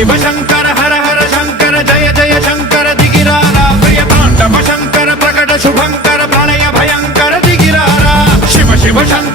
शिव शंकर हर हर शंकर जय जय शंकर दिगिरारा प्रिय तांडव शंकर प्रकट शुभंकर प्रणय भयंकर दिगिरारा शिव शिव शंकर